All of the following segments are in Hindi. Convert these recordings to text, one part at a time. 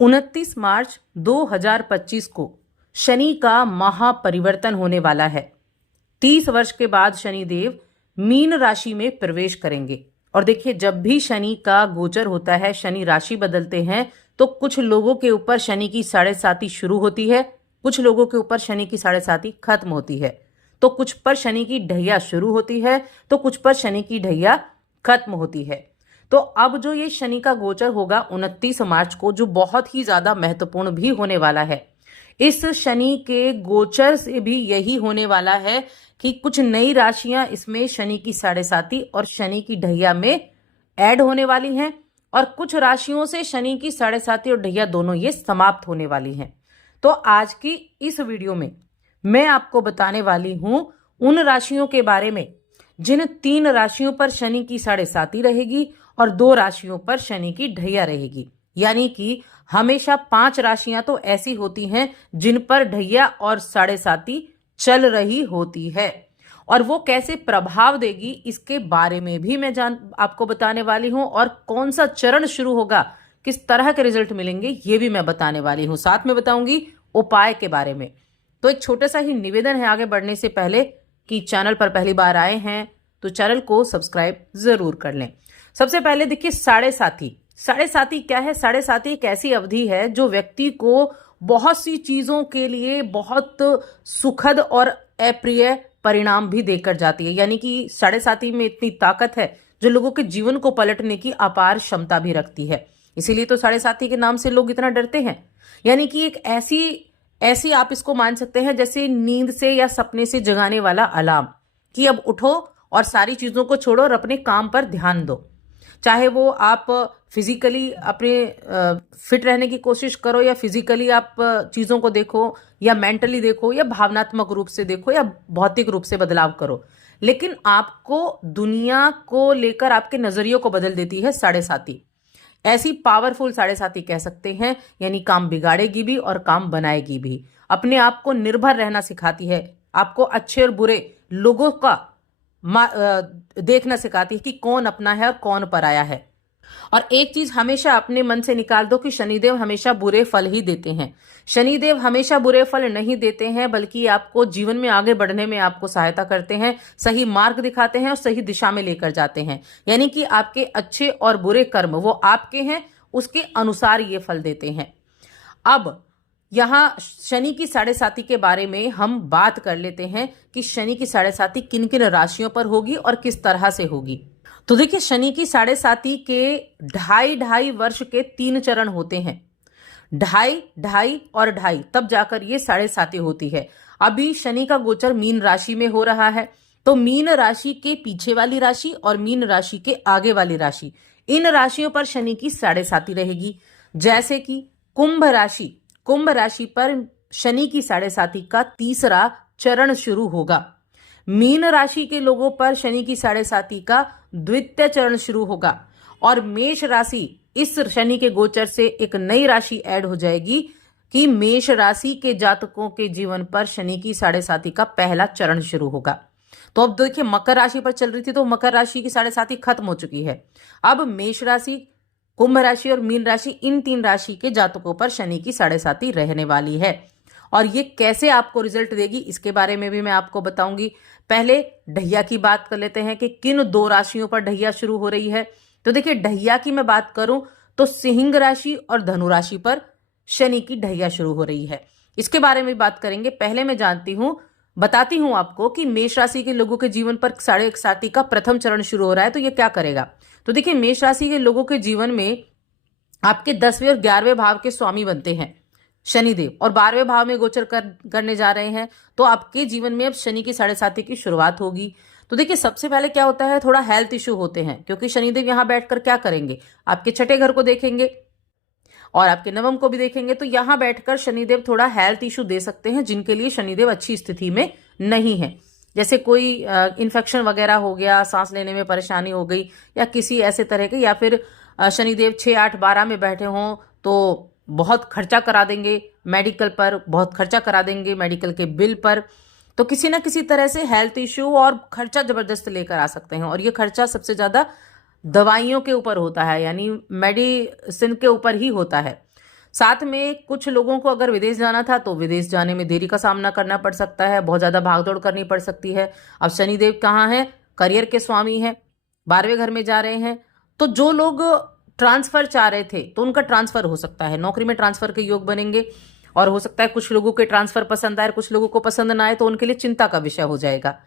29 मार्च 2025 को शनि का महापरिवर्तन होने वाला है। 30 वर्ष के बाद शनिदेव मीन राशि में प्रवेश करेंगे। और देखिए, जब भी शनि का गोचर होता है, शनि राशि बदलते हैं, तो कुछ लोगों के ऊपर शनि की 7.5 शुरू होती है, कुछ लोगों के ऊपर शनि की 7.5 खत्म होती है। तो कुछ पर शनि की ढैया शुरू होती है, तो कुछ पर शनि की ढैया खत्म होती है। तो अब जो ये शनि का गोचर होगा 29 मार्च को, जो बहुत ही ज्यादा महत्वपूर्ण भी होने वाला है। इस शनि के गोचर से भी यही होने वाला है कि कुछ नई राशियां इसमें शनि की 7.5 और शनि की ढैया में ऐड होने वाली हैं, और कुछ राशियों से शनि की 7.5 और ढैया दोनों ये समाप्त होने वाली हैं। तो आज की इस वीडियो में मैं आपको बताने वाली हूं उन राशियों के बारे में जिन 3 राशियों पर शनि की 7.5 रहेगी और 2 राशियों पर शनि की ढैया रहेगी। यानी कि हमेशा 5 राशियां तो ऐसी होती हैं जिन पर ढैया और 7.5 चल रही होती है, और वो कैसे प्रभाव देगी इसके बारे में भी मैं आपको बताने वाली हूं, और कौन सा चरण शुरू होगा, किस तरह के रिजल्ट मिलेंगे, ये भी मैं बताने वाली हूं। साथ में बताऊंगी उपाय के बारे में। तो एक छोटा सा ही निवेदन है आगे बढ़ने से पहले कि चैनल पर पहली बार आए हैं तो चैनल को सब्सक्राइब जरूर कर लें। सबसे पहले देखिए, 7.5 क्या है। 7.5 एक ऐसी अवधि है जो व्यक्ति को बहुत सी चीजों के लिए बहुत सुखद और अप्रिय परिणाम भी देकर जाती है। यानी कि 7.5 में इतनी ताकत है जो लोगों के जीवन को पलटने की अपार क्षमता भी रखती है। इसीलिए तो 7.5 के नाम से लोग इतना डरते हैं। यानी कि एक ऐसी आप इसको मान सकते हैं जैसे नींद से या सपने से जगाने वाला अलार्म, कि अब उठो और सारी चीजों को छोड़ो और अपने काम पर ध्यान दो। चाहे वो आप फिजिकली अपने फिट रहने की कोशिश करो, या फिजिकली आप चीजों को देखो, या मेंटली देखो, या भावनात्मक रूप से देखो, या भौतिक रूप से बदलाव करो, लेकिन आपको दुनिया को लेकर आपके नजरियों को बदल देती है 7.5। ऐसी पावरफुल 7.5 कह सकते हैं। यानी काम बिगाड़ेगी भी और काम बनाएगी भी। अपने आप को निर्भर रहना सिखाती है, आपको अच्छे और बुरे लोगों का देखना सिखाती है कि कौन अपना है और कौन पराया है। और एक चीज हमेशा अपने मन से निकाल दो कि शनिदेव हमेशा बुरे फल ही देते हैं। शनिदेव हमेशा बुरे फल नहीं देते हैं, बल्कि आपको जीवन में आगे बढ़ने में आपको सहायता करते हैं, सही मार्ग दिखाते हैं और सही दिशा में लेकर जाते हैं। यानी कि आपके अच्छे और बुरे कर्म वो आपके हैं, उसके अनुसार ये फल देते हैं। अब यहां शनि की 7.5 के बारे में हम बात कर लेते हैं कि शनि की 7.5 किन किन राशियों पर होगी और किस तरह से होगी। तो देखिए, शनि की 7.5 के 2.5 वर्ष के 3 चरण होते हैं। 2.5 और 2.5, तब जाकर ये 7.5 होती है। अभी शनि का गोचर मीन राशि में हो रहा है, तो मीन राशि के पीछे वाली राशि और मीन राशि के आगे वाली राशि, इन राशियों पर शनि की 7.5 रहेगी। जैसे कि कुंभ राशि पर शनि की 7.5 का 3रा चरण शुरू होगा। मीन राशि के लोगों पर शनि की 7.5 का 2य चरण शुरू होगा, और मेष राशि, इस शनि के गोचर से एक नई राशि ऐड हो जाएगी कि मेष राशि के जातकों के जीवन पर शनि की 7.5 का पहला चरण शुरू होगा। तो अब देखिए, मकर राशि पर चल रही थी तो मकर राशि की 7.5 खत्म हो चुकी है। अब मेष राशि, कुंभ राशि और मीन राशि, इन 3 राशि के जातकों पर शनि की 7.5 रहने वाली है। और ये कैसे आपको रिजल्ट देगी इसके बारे में भी मैं आपको बताऊंगी। पहले ढैया की बात कर लेते हैं कि किन 2 राशियों पर ढैया शुरू हो रही है। तो देखिए, ढैया की मैं बात करूं तो सिंह राशि और धनु राशि पर शनि की ढैया शुरू हो रही है। इसके बारे में बात करेंगे। पहले मैं बताती हूं आपको कि मेष राशि के लोगों के जीवन पर 7.5 का प्रथम चरण शुरू हो रहा है, तो ये क्या करेगा। तो देखिए, मेष राशि के लोगों के जीवन में आपके 10वें और 11वें भाव के स्वामी बनते हैं शनिदेव, और 12वें भाव में गोचर करने जा रहे हैं। तो आपके जीवन में अब शनि की 7.5 की शुरुआत होगी। तो देखिए, सबसे पहले क्या होता है, थोड़ा हेल्थ इश्यू होते हैं, क्योंकि शनिदेव यहां बैठकर क्या करेंगे, आपके 6ठे घर को देखेंगे और आपके नवम को भी देखेंगे। तो यहां बैठकर शनिदेव थोड़ा हेल्थ इश्यू दे सकते हैं, जिनके लिए शनिदेव अच्छी स्थिति में नहीं है। जैसे कोई इन्फेक्शन वगैरह हो गया, सांस लेने में परेशानी हो गई, या किसी ऐसे तरह के, या फिर शनिदेव 6, 8, 12 में बैठे हों तो बहुत खर्चा करा देंगे मेडिकल पर, बहुत खर्चा करा देंगे मेडिकल के बिल पर। तो किसी ना किसी तरह से हेल्थ इश्यू और खर्चा जबरदस्त लेकर आ सकते हैं, और ये खर्चा सबसे ज्यादा दवाइयों के ऊपर होता है, यानी मेडिसिन के ऊपर ही होता है। साथ में कुछ लोगों को अगर विदेश जाना था तो विदेश जाने में देरी का सामना करना पड़ सकता है, बहुत ज्यादा भागदौड़ करनी पड़ सकती है। अब शनिदेव कहाँ है? करियर के स्वामी है, 12वें घर में जा रहे हैं। तो जो लोग ट्रांसफर चाह रहे थे तो उनका ट्रांसफर हो सकता है, नौकरी में ट्रांसफर के योग बनेंगे। और हो सकता है कुछ लोगों के ट्रांसफर पसंद आए, कुछ लोगों को पसंद ना आए, तो उनके लिए चिंता का विषय हो जाएगा।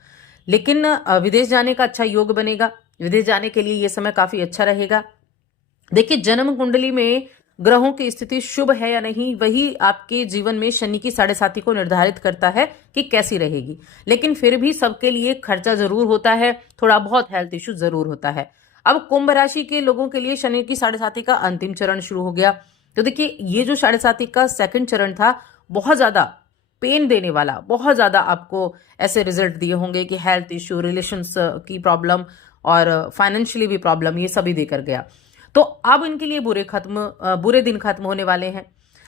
लेकिन विदेश जाने का अच्छा योग बनेगा, विदेश जाने के लिए ये समय काफी अच्छा रहेगा। देखिए, जन्म कुंडली में ग्रहों की स्थिति शुभ है या नहीं, वही आपके जीवन में शनि की 7.5 को निर्धारित करता है कि कैसी रहेगी। लेकिन फिर भी सबके लिए खर्चा जरूर होता है, थोड़ा बहुत हेल्थ इश्यू जरूर होता है। अब कुंभ राशि के लोगों के लिए शनि की 7.5 का अंतिम चरण शुरू हो गया। तो देखिए, ये जो 7.5 का सेकंड चरण था, बहुत ज्यादा पेन देने वाला, बहुत ज्यादा आपको ऐसे रिजल्ट दिए होंगे कि हेल्थ इश्यू, रिलेशंस की प्रॉब्लम और फाइनेंशियली भी प्रॉब्लम, ये सभी देकर गया। तो अब इनके लिए बुरे दिन खत्म होने वाले हैं।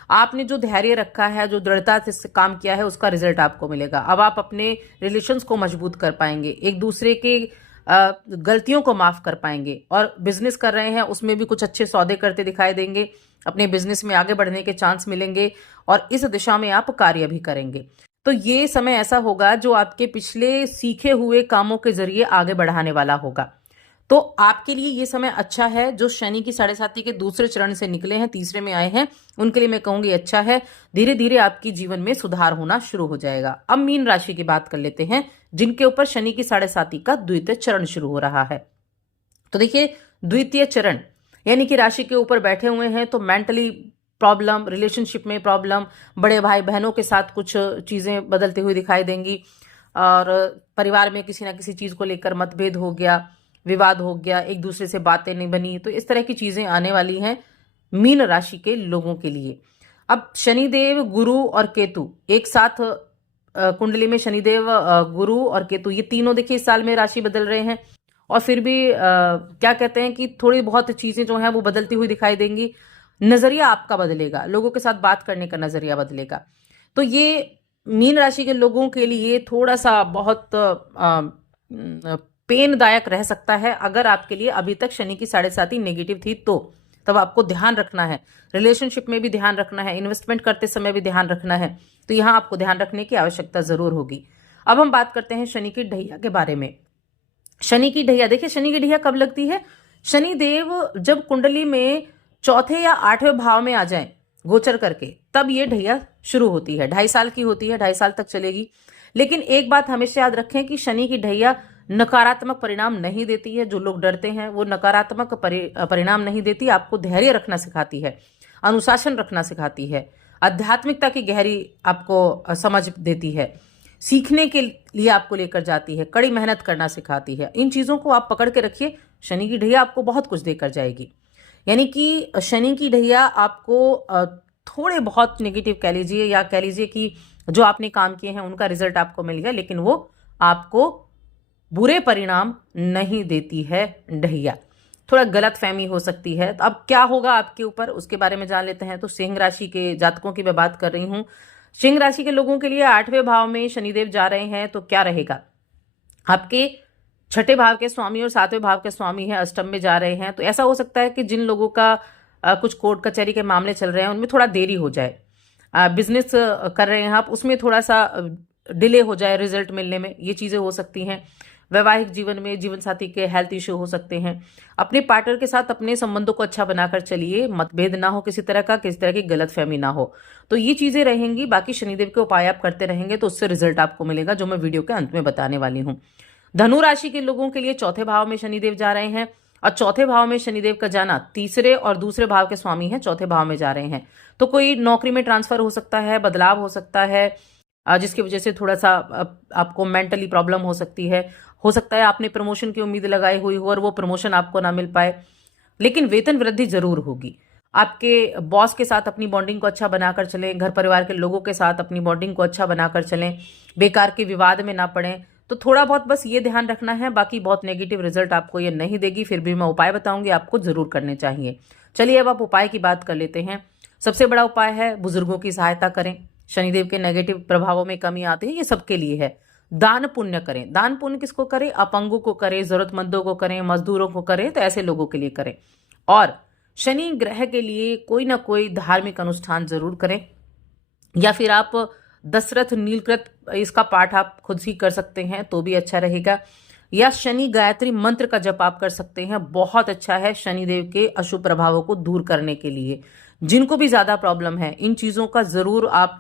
आपने जो धैर्य रखा है, जो दृढ़ता से काम किया है, उसका रिजल्ट आपको मिलेगा। अब आप अपने रिलेशंस को मजबूत कर पाएंगे, एक दूसरे के गलतियों को माफ कर पाएंगे, और बिजनेस कर रहे हैं उसमें भी कुछ अच्छे सौदे करते दिखाई देंगे, अपने बिजनेस में आगे बढ़ने के चांस मिलेंगे और इस दिशा में आप कार्य भी करेंगे। तो ये समय ऐसा होगा जो आपके पिछले सीखे हुए कामों के जरिए आगे बढ़ाने वाला होगा। तो आपके लिए ये समय अच्छा है। जो शनि की 7.5 के दूसरे चरण से निकले हैं, तीसरे में आए हैं, उनके लिए मैं कहूंगी अच्छा है। धीरे धीरे आपकी जीवन में सुधार होना शुरू हो जाएगा। अब मीन राशि की बात कर लेते हैं, जिनके ऊपर शनि की 7.5 का द्वितीय चरण शुरू हो रहा है। तो देखिए, द्वितीय चरण यानी कि राशि के ऊपर बैठे हुए हैं, तो मेंटली प्रॉब्लम, रिलेशनशिप में प्रॉब्लम, बड़े भाई बहनों के साथ कुछ चीजें बदलती हुई दिखाई देंगी, और परिवार में किसी ना किसी चीज को लेकर मतभेद हो गया, विवाद हो गया, एक दूसरे से बातें नहीं बनी, तो इस तरह की चीजें आने वाली हैं मीन राशि के लोगों के लिए। अब शनिदेव, गुरु और केतु एक साथ कुंडली में, शनिदेव, गुरु और केतु, ये तीनों देखिए इस साल में राशि बदल रहे हैं। और फिर भी क्या कहते हैं कि थोड़ी बहुत चीजें जो हैं वो बदलती हुई दिखाई देंगी। नजरिया आपका बदलेगा, लोगों के साथ बात करने का नजरिया बदलेगा। तो ये मीन राशि के लोगों के लिए थोड़ा सा बहुत पेनदायक रह सकता है। अगर आपके लिए अभी तक शनि की 7.5 नेगेटिव थी तो तब आपको ध्यान रखना है, रिलेशनशिप में भी ध्यान रखना है, इन्वेस्टमेंट करते समय भी ध्यान रखना है। तो यहां आपको ध्यान रखने की आवश्यकता जरूर होगी। अब हम बात करते हैं शनि की ढैया के बारे में। शनि की ढैया, देखिए शनि की ढैया कब लगती है? शनिदेव जब कुंडली में चौथे या 8वें भाव में आ जाए गोचर करके, तब ये ढैया शुरू होती है। 2.5 साल की होती है, 2.5 साल तक चलेगी। लेकिन एक बात हमेशा याद रखें कि शनि की ढैया नकारात्मक परिणाम नहीं देती है। जो लोग डरते हैं वो नकारात्मक परिणाम नहीं देती, आपको धैर्य रखना सिखाती है, अनुशासन रखना सिखाती है, आध्यात्मिकता की गहरी आपको समझ देती है, सीखने के लिए आपको लेकर जाती है, कड़ी मेहनत करना सिखाती है। इन चीजों को आप पकड़ के रखिए, शनि की ढैया आपको बहुत कुछ देकर जाएगी। यानी कि शनि की ढैया आपको थोड़े बहुत नेगेटिव कह लीजिए, या कह लीजिए कि जो आपने काम किए हैं उनका रिजल्ट आपको मिल गया, लेकिन वो आपको बुरे परिणाम नहीं देती है ढैया। थोड़ा गलत फहमी हो सकती है। तो अब क्या होगा आपके ऊपर, उसके बारे में जान लेते हैं। तो सिंह राशि के जातकों की मैं बात कर रही हूं। सिंह राशि के लोगों के लिए 8वें भाव में शनिदेव जा रहे हैं, तो क्या रहेगा? आपके 6ठे भाव के स्वामी और 7वें भाव के स्वामी हैं, अष्टम में जा रहे हैं। तो ऐसा हो सकता है कि जिन लोगों का कुछ कोर्ट कचहरी के मामले चल रहे हैं उनमें थोड़ा देरी हो जाए। बिजनेस कर रहे हैं आप, उसमें थोड़ा सा डिले हो जाए रिजल्ट मिलने में, ये चीजें हो सकती हैं। वैवाहिक जीवन में जीवन साथी के हेल्थ इश्यू हो सकते हैं। अपने पार्टनर के साथ अपने संबंधों को अच्छा बनाकर चलिए, मतभेद ना हो किसी तरह का, किसी तरह की गलतफहमी ना हो। तो ये चीजें रहेंगी। बाकी शनिदेव के उपाय आप करते रहेंगे तो उससे रिजल्ट आपको मिलेगा, जो मैं वीडियो के अंत में बताने वाली हूँ। धनु राशि के लोगों के लिए 4थे भाव में शनिदेव जा रहे हैं, और 4थे भाव में शनिदेव का जाना, तीसरे और दूसरे भाव के स्वामी हैं, 4थे भाव में जा रहे हैं। तो कोई नौकरी में ट्रांसफर हो सकता है, बदलाव हो सकता है, जिसकी वजह से थोड़ा सा आपको मेंटली प्रॉब्लम हो सकती है। हो सकता है आपने प्रमोशन की उम्मीद लगाई हुई हो और वो प्रमोशन आपको ना मिल पाए, लेकिन वेतन वृद्धि जरूर होगी। आपके बॉस के साथ अपनी बॉन्डिंग को अच्छा बनाकर चलें, घर परिवार के लोगों के साथ अपनी बॉन्डिंग को अच्छा बनाकर चलें, बेकार के विवाद में ना पड़ें। तो थोड़ा बहुत बस ये ध्यान रखना है, बाकी बहुत नेगेटिव रिजल्ट आपको ये नहीं देगी। फिर भी मैं उपाय बताऊंगी, आपको जरूर करने चाहिए। चलिए अब आप उपाय की बात कर लेते हैं। सबसे बड़ा उपाय है बुजुर्गों की सहायता करें। शनिदेव के नेगेटिव प्रभावों में कमी आती है, ये सबके लिए है। दान पुण्य करें। दान पुण्य किसको करें? अपंगों को करें, जरूरतमंदों को करें, मजदूरों को करें, तो ऐसे लोगों के लिए करें। और शनि ग्रह के लिए कोई ना कोई धार्मिक अनुष्ठान जरूर करें, या फिर आप दशरथ नीलकृत इसका पाठ आप खुद ही कर सकते हैं तो भी अच्छा रहेगा, या शनि गायत्री मंत्र का जप आप कर सकते हैं, बहुत अच्छा है शनिदेव के अशुभ प्रभावों को दूर करने के लिए। जिनको भी ज्यादा प्रॉब्लम है इन चीजों का जरूर आप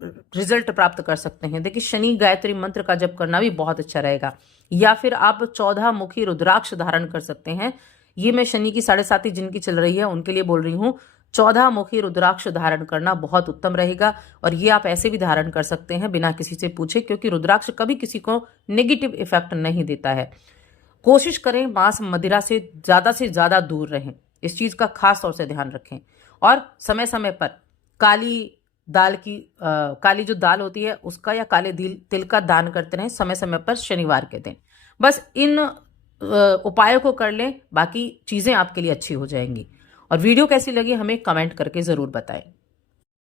रिजल्ट प्राप्त कर सकते हैं। देखिए शनि गायत्री मंत्र का जप करना भी बहुत अच्छा रहेगा, या फिर आप 14 मुखी रुद्राक्ष धारण कर सकते हैं। ये मैं शनि की 7.5 जिनकी चल रही है उनके लिए बोल रही हूँ। 14 मुखी रुद्राक्ष धारण करना बहुत उत्तम रहेगा, और ये आप ऐसे भी धारण कर सकते हैं बिना किसी से पूछे, क्योंकि रुद्राक्ष कभी किसी को नेगेटिव इफेक्ट नहीं देता है। कोशिश करें मांस मदिरा से ज्यादा दूर रहें, इस चीज का खास तौर से ध्यान रखें। और समय समय पर काली जो दाल होती है उसका या काले तिल का दान करते रहें समय समय पर शनिवार के दिन। बस इन उपायों को कर लें, बाकी चीजें आपके लिए अच्छी हो जाएंगी। और वीडियो कैसी लगी हमें कमेंट करके जरूर बताएं।